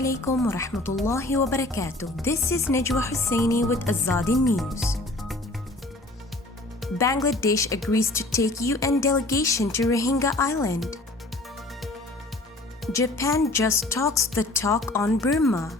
alaikum wa rahmatullahi wa barakatuh. This is Najwa Hussaini with Azadi News. Bangladesh agrees to take UN delegation to Rohingya Island. Japan just talks the talk on Burma.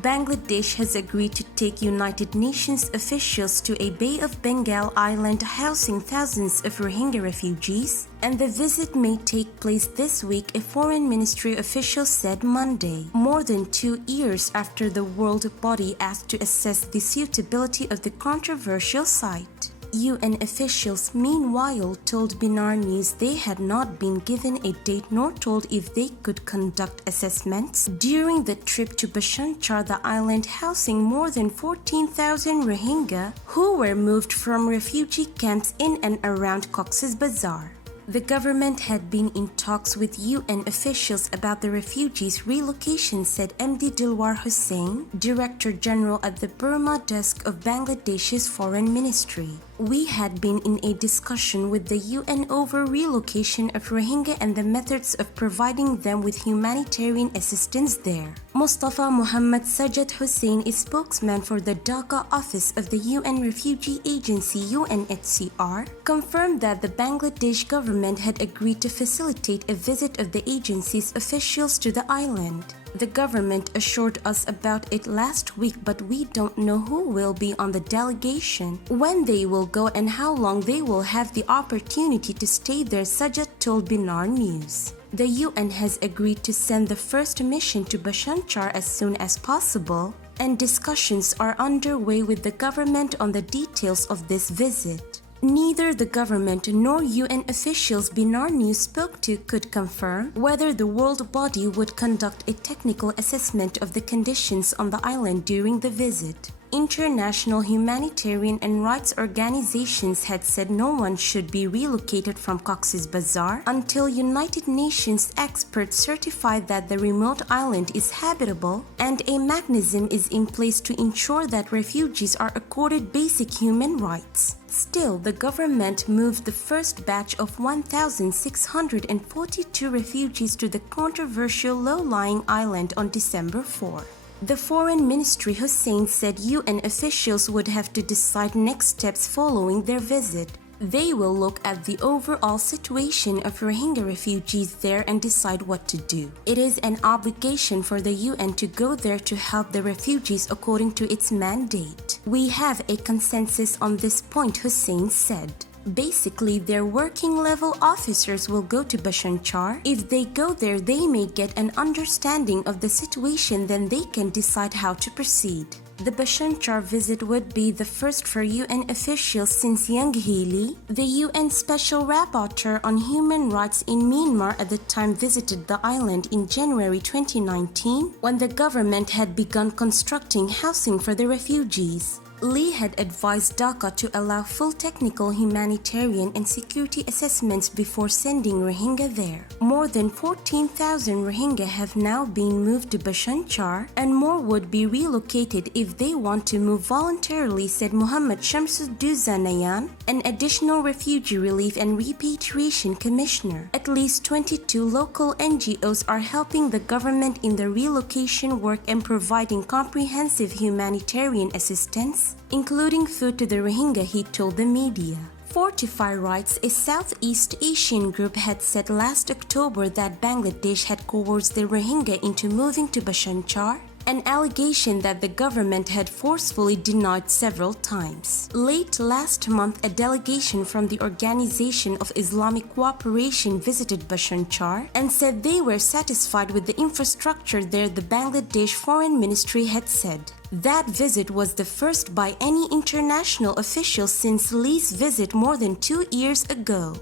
Bangladesh has agreed to take United Nations officials to a Bay of Bengal island housing thousands of Rohingya refugees, and the visit may take place this week, a foreign ministry official said Monday, more than 2 years after the world body asked to assess the suitability of the controversial site. UN officials meanwhile told Binar News they had not been given a date nor told if they could conduct assessments during the trip to Bhasan Char, the island housing more than 14,000 Rohingya who were moved from refugee camps in and around Cox's Bazar. The government had been in talks with UN officials about the refugees' relocation, said MD Dilwar Hussain, Director General at the Burma desk of Bangladesh's Foreign Ministry. We had been in a discussion with the UN over relocation of Rohingya and the methods of providing them with humanitarian assistance there. Mustafa Muhammad Sajjad Hussain, a spokesman for the Dhaka office of the UN Refugee Agency UNHCR, confirmed that the Bangladesh government had agreed to facilitate a visit of the agency's officials to the island. The government assured us about it last week, but we don't know who will be on the delegation, when they will go and how long they will have the opportunity to stay there, Sajjad told Binar News. The UN has agreed to send the first mission to Bhasan Char as soon as possible, and discussions are underway with the government on the details of this visit. Neither the government nor UN officials Binar News spoke to could confirm whether the world body would conduct a technical assessment of the conditions on the island during the visit. International humanitarian and rights organizations had said no one should be relocated from Cox's Bazar until United Nations experts certify that the remote island is habitable and a mechanism is in place to ensure that refugees are accorded basic human rights. Still, the government moved the first batch of 1,642 refugees to the controversial low-lying island on December 4. The Foreign Ministry Hussain said UN officials would have to decide next steps following their visit. They will look at the overall situation of Rohingya refugees there and decide what to do. It is an obligation for the UN to go there to help the refugees according to its mandate. We have a consensus on this point, Hussain said. Basically, their working-level officers will go to Bhasan Char. If they go there, they may get an understanding of the situation, then they can decide how to proceed. The Bhasan Char visit would be the first for UN officials since Yanghee Lee, the UN Special Rapporteur on Human Rights in Myanmar at the time, visited the island in January 2019 when the government had begun constructing housing for the refugees. Lee had advised Dhaka to allow full technical, humanitarian and security assessments before sending Rohingya there. More than 14,000 Rohingya have now been moved to Bhasan Char, and more would be relocated if they want to move voluntarily, said Muhammad Shamsudduzanayan, an additional refugee relief and repatriation commissioner. At least 22 local NGOs are helping the government in the relocation work and providing comprehensive humanitarian assistance, including food to the Rohingya, he told the media. Fortify Rights, a Southeast Asian group, had said last October that Bangladesh had coerced the Rohingya into moving to Bhasan Char, an allegation that the government had forcefully denied several times. Late last month, a delegation from the Organization of Islamic Cooperation visited Bhasan Char and said they were satisfied with the infrastructure there, the Bangladesh Foreign Ministry had said. That visit was the first by any international official since Lee's visit more than 2 years ago.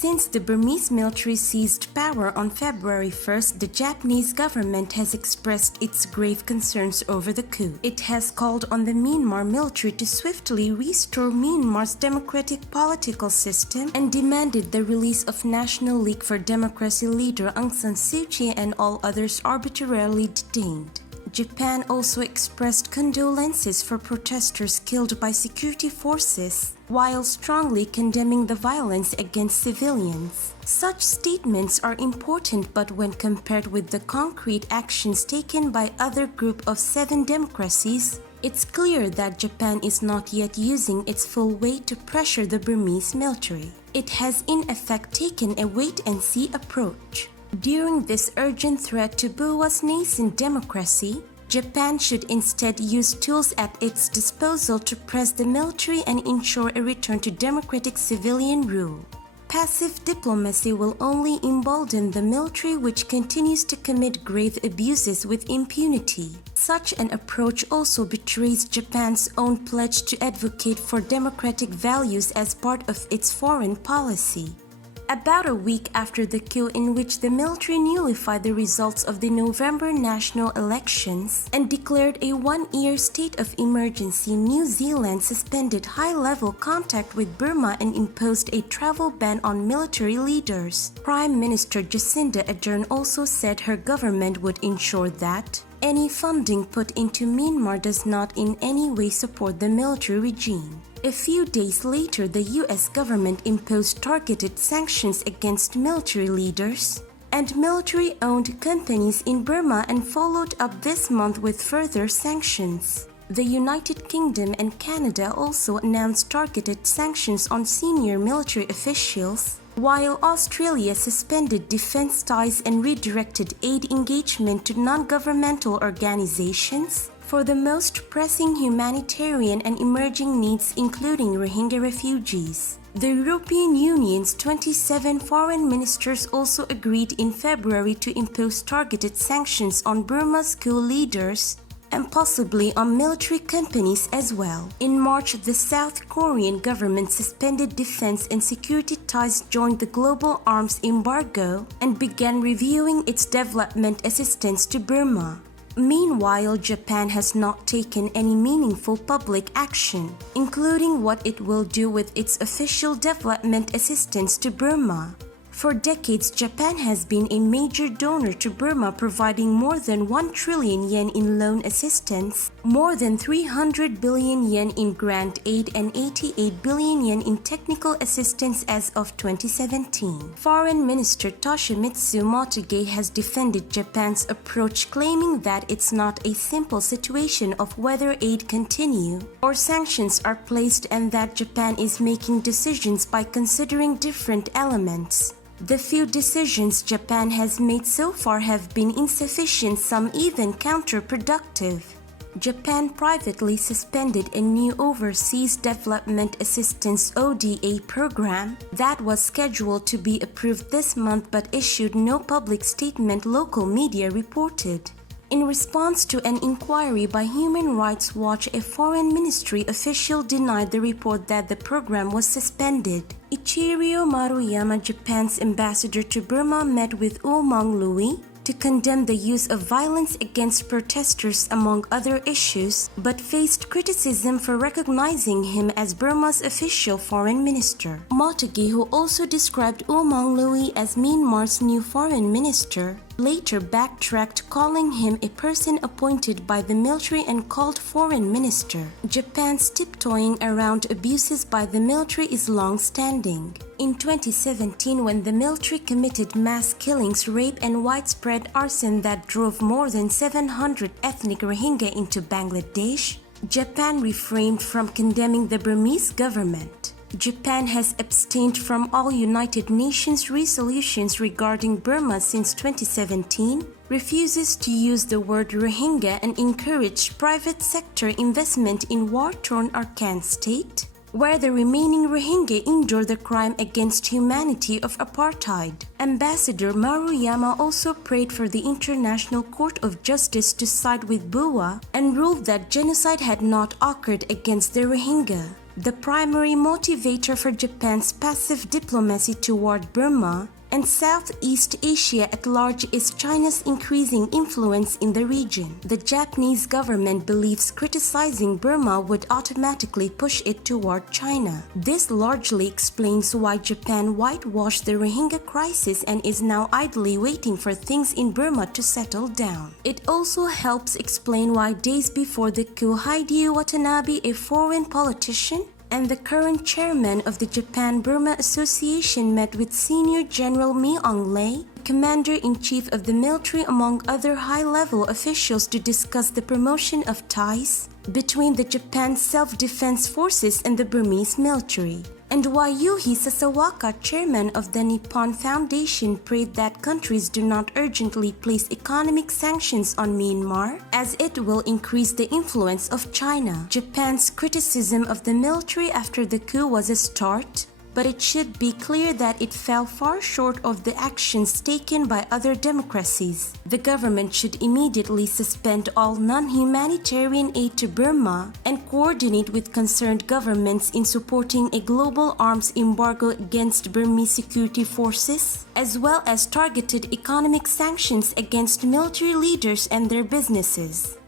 Since the Burmese military seized power on February 1st, the Japanese government has expressed its grave concerns over the coup. It has called on the Myanmar military to swiftly restore Myanmar's democratic political system and demanded the release of National League for Democracy leader Aung San Suu Kyi and all others arbitrarily detained. Japan also expressed condolences for protesters killed by security forces, while strongly condemning the violence against civilians. Such statements are important, but when compared with the concrete actions taken by other group of 7 democracies, it's clear that Japan is not yet using its full weight to pressure the Burmese military. It has in effect taken a wait-and-see approach. During this urgent threat to Burma's nascent democracy, Japan should instead use tools at its disposal to press the military and ensure a return to democratic civilian rule. Passive diplomacy will only embolden the military, which continues to commit grave abuses with impunity. Such an approach also betrays Japan's own pledge to advocate for democratic values as part of its foreign policy. About a week after the coup in which the military nullified the results of the November national elections and declared a one-year state of emergency, New Zealand suspended high-level contact with Burma and imposed a travel ban on military leaders. Prime Minister Jacinda Ardern also said her government would ensure that any funding put into Myanmar does not in any way support the military regime. A few days later, the US government imposed targeted sanctions against military leaders and military-owned companies in Burma and followed up this month with further sanctions. The United Kingdom and Canada also announced targeted sanctions on senior military officials, while Australia suspended defense ties and redirected aid engagement to non-governmental organizations for the most pressing humanitarian and emerging needs, including Rohingya refugees. The European Union's 27 foreign ministers also agreed in February to impose targeted sanctions on Burma's coup leaders and possibly on military companies as well. In March, the South Korean government suspended defense and security ties, joined the global arms embargo, and began reviewing its development assistance to Burma. Meanwhile, Japan has not taken any meaningful public action, including what it will do with its official development assistance to Burma. For decades, Japan has been a major donor to Burma, providing more than 1 trillion yen in loan assistance, more than 300 billion yen in grant aid, and 88 billion yen in technical assistance as of 2017. Foreign Minister Toshimitsu Motegi has defended Japan's approach, claiming that it's not a simple situation of whether aid continue or sanctions are placed, and that Japan is making decisions by considering different elements. The few decisions Japan has made so far have been insufficient, some even counterproductive. Japan privately suspended a new Overseas Development Assistance (ODA) program that was scheduled to be approved this month but issued no public statement, local media reported. In response to an inquiry by Human Rights Watch, a foreign ministry official denied the report that the program was suspended. Ichiro Maruyama, Japan's ambassador to Burma, met with Umang Lui to condemn the use of violence against protesters, among other issues, but faced criticism for recognizing him as Burma's official foreign minister. Motegi, who also described Umang Lui as Myanmar's new foreign minister, later backtracked, calling him a person appointed by the military and called foreign minister. Japan's tiptoeing around abuses by the military is long-standing. In 2017, when the military committed mass killings, rape, and widespread arson that drove more than 700 ethnic Rohingya into Bangladesh, Japan refrained from condemning the Burmese government. Japan has abstained from all United Nations resolutions regarding Burma since 2017, refuses to use the word Rohingya, and encouraged private sector investment in war-torn Arakan state, where the remaining Rohingya endure the crime against humanity of apartheid. Ambassador Maruyama also prayed for the International Court of Justice to side with Burma and ruled that genocide had not occurred against the Rohingya. The primary motivator for Japan's passive diplomacy toward Burma and Southeast Asia at large is China's increasing influence in the region. The Japanese government believes criticizing Burma would automatically push it toward China. This largely explains why Japan whitewashed the Rohingya crisis and is now idly waiting for things in Burma to settle down. It also helps explain why days before the coup, Hideo Watanabe, a foreign politician and the current chairman of the Japan-Burma Association, met with Senior General Mi Aung-hlaing, Commander-in-Chief of the military, among other high-level officials, to discuss the promotion of ties between the Japan Self-Defense Forces and the Burmese military, and why Yuhi Sasawaka, chairman of the Nippon Foundation, prayed that countries do not urgently place economic sanctions on Myanmar, as it will increase the influence of China. Japan's criticism of the military after the coup was a start, but it should be clear that it fell far short of the actions taken by other democracies. The government should immediately suspend all non-humanitarian aid to Burma and coordinate with concerned governments in supporting a global arms embargo against Burmese security forces, as well as targeted economic sanctions against military leaders and their businesses.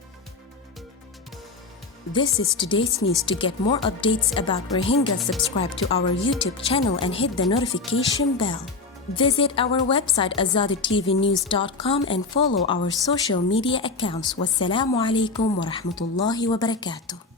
This is today's news. To get more updates about Rohingya, subscribe to our YouTube channel and hit the notification bell. Visit our website azaditvnews.com and follow our social media accounts. Wassalamu alaikum wa rahmatullahi wa barakatuh.